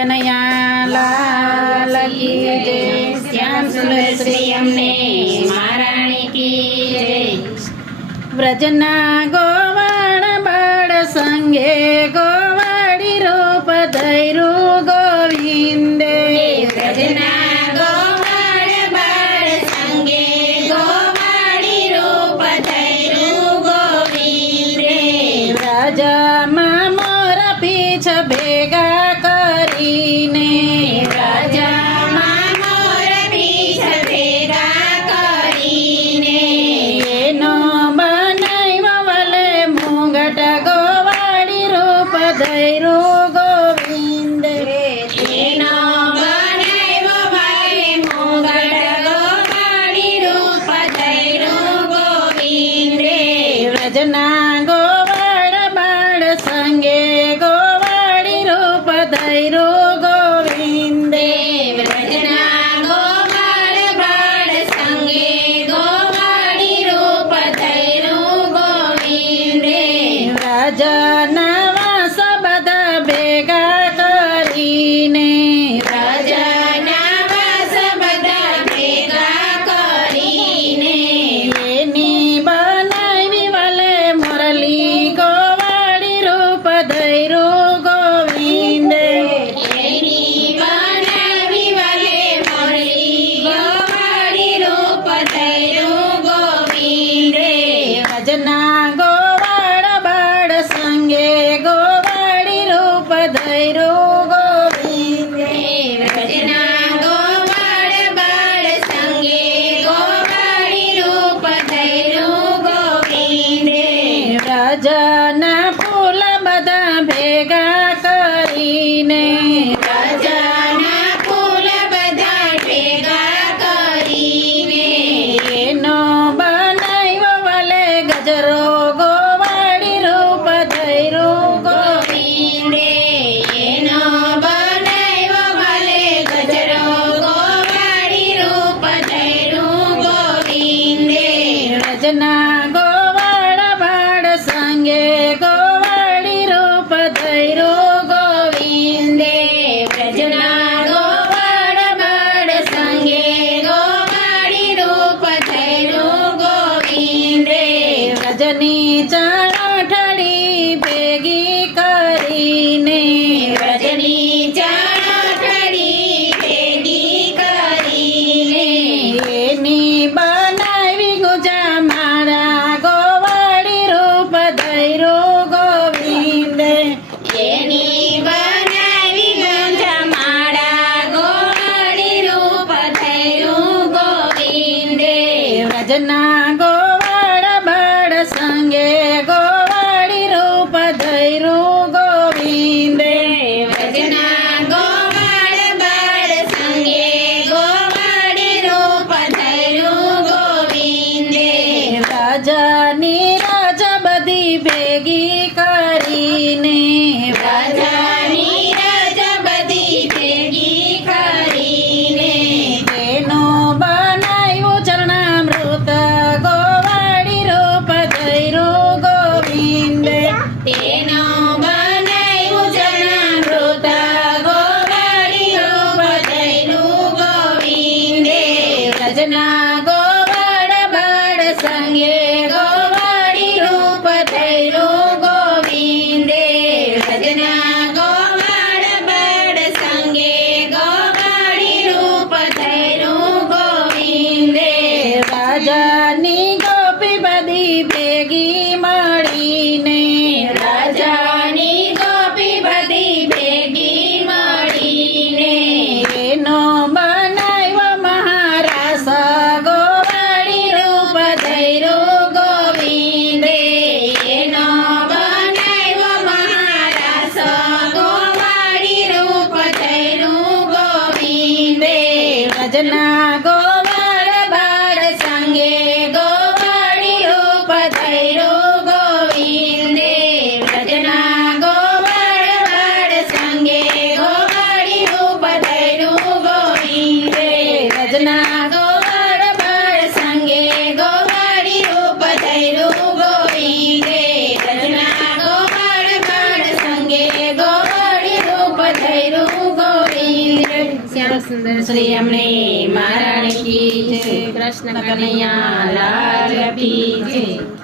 કનૈયા લાલ કી જય, શ્યામ સુંદર શ્રી અમને મહારાણી કી જય। વ્રજના ગોવાણ બાળ સંગે ગોવાળી રૂપ ધૈરું ગોવિંદે। વ્રજના ગોવાળ બાળ સંગે ગોવાળી રૂપ ધૈરું ગોવિંદે। વ્રજમાં મોર પીછ ભેગા કરીને, વ્રજમાં મોર પીછ ભેગા કરીને, એનો બનાવ્યો વલે મુંગટ ગોવાળી રૂપ ધૈરું ગોવિંદે। એનો બનાવ્યો વલે મુંગટ ગોવાળી રૂપ ધૈરું ગોવિંદે। વ્રજના ગોવાળ બાળ સંગે ગોવાળી રૂપ ધૈરું ગોવિંદે। વ્રજના ગોવાળ બાળ સંગે ગોવાળી રૂપ ધૈરું ગોવિંદે। વ્રજના વાસ બધા ભેગા કરીને, વ્રજના વાસ બધા ભેગા કરીને, એની બનાવી વલે મુરલી ગોવાળી રૂપ ધૈરું ગોવિંદે। એની બનાવી વલે મુરલી ગોવાળી રૂપ ધૈરું ગોવિંદે। વ્રજના ગોવાળ બાળ સંગે ગોવાળી રૂપ ધૈરું ગોવિંદે। વ્રજના ગોવાળ બાળ સંગે ગોવાળી રૂપ ધૈરું ગોવિંદે। વ્રજના ફૂલ બધા ભેગા કરીને, વ્રજના ફૂલ બધા ભેગા કરીને, એનો બનાવ્યો વલે ગજરો ગોવાળી રૂપ ધૈરું ગોવિંદે। એનો બનાવ્યો વલે ગજરો ગોવાળી રૂપ ધૈરું ગોવિંદે। વ્રજના ગોવાળ બાળ સંગે ગોવાળી રૂપ ધૈરું ગોવિંદે। વ્રજના ગોવાળ બાળ સંગે ગોવાળી રૂપ ધૈરું ગોવિંદે। વ્રજની ચણઠળી ભેગી કરીને, વ્રજની ચણઠળી ભેગી કરીને, એની બનાવી ગુજા મારા ગોવાળી રૂપ ધૈરું ગોવિંદે। એની બનાવી ગંધમાળા ગોવાળી રૂપ ધૈરું ગોવિંદે। વ્રજના ગોવાળ બાળ સંગે ગોવાળી રૂપ ધૈરું ગોવિંદે। વ્રજના ગોવાળ બાળ સંગે ગોવાળી રૂપ ધૈરું ગોવિંદે। વ્રજની રાજ બધી ભેગી કરીને, વ્રજની રજ બધી ભેગી કરીને, એનો બનાવ્યું ચરણામૃત ગોવાળી રૂપ ધૈરું ગોવિંદે। તેનો બનાવ્યું ચરણામૃત ગોવાળી રૂપ ધૈરું ગોવિંદે। વ્રજના ગોવાળ બાળ સંગે ગોવાળી રૂપ ધૈરું ગોવિંદે। વ્રજના ગોવાળ બાળ સંગે ગોવાળી રૂપ ધૈરું ગોવિંદે। રાજાની ગોપી બધી ભેગી મળીને, રાજાની ગોપી બધી ભેગી મળીને, એનો બનાવ્યો મહારાસ ગોવાળી રૂપ ધૈરું ગોવિંદે। એનો બનાવ્યો મહારાસ ગોવાળી રૂપ ધૈરું ગોવિંદે। વ્રજના ગોવાળ બાળ સંગે ગોવાળી રૂપ ધૈરું ગોવિંદે। વ્રજના ગોવાળ બાળ સંગે ગોવાળી રૂપ ધૈરું ગોવિંદે। વ્રજના ગોવાળ બાળ સંગે ગોવાળી રૂપ ધૈરું ગોવિંદે। વ્રજના ગોવાળ બાળ સંગે ગોવાળી રૂપ ધૈરું ગોવિંદે। શ્યામ સુંદર શ્રી અમને મહારાણી કી જય. કૃષ્ણ કનૈયા લાલ કી જય.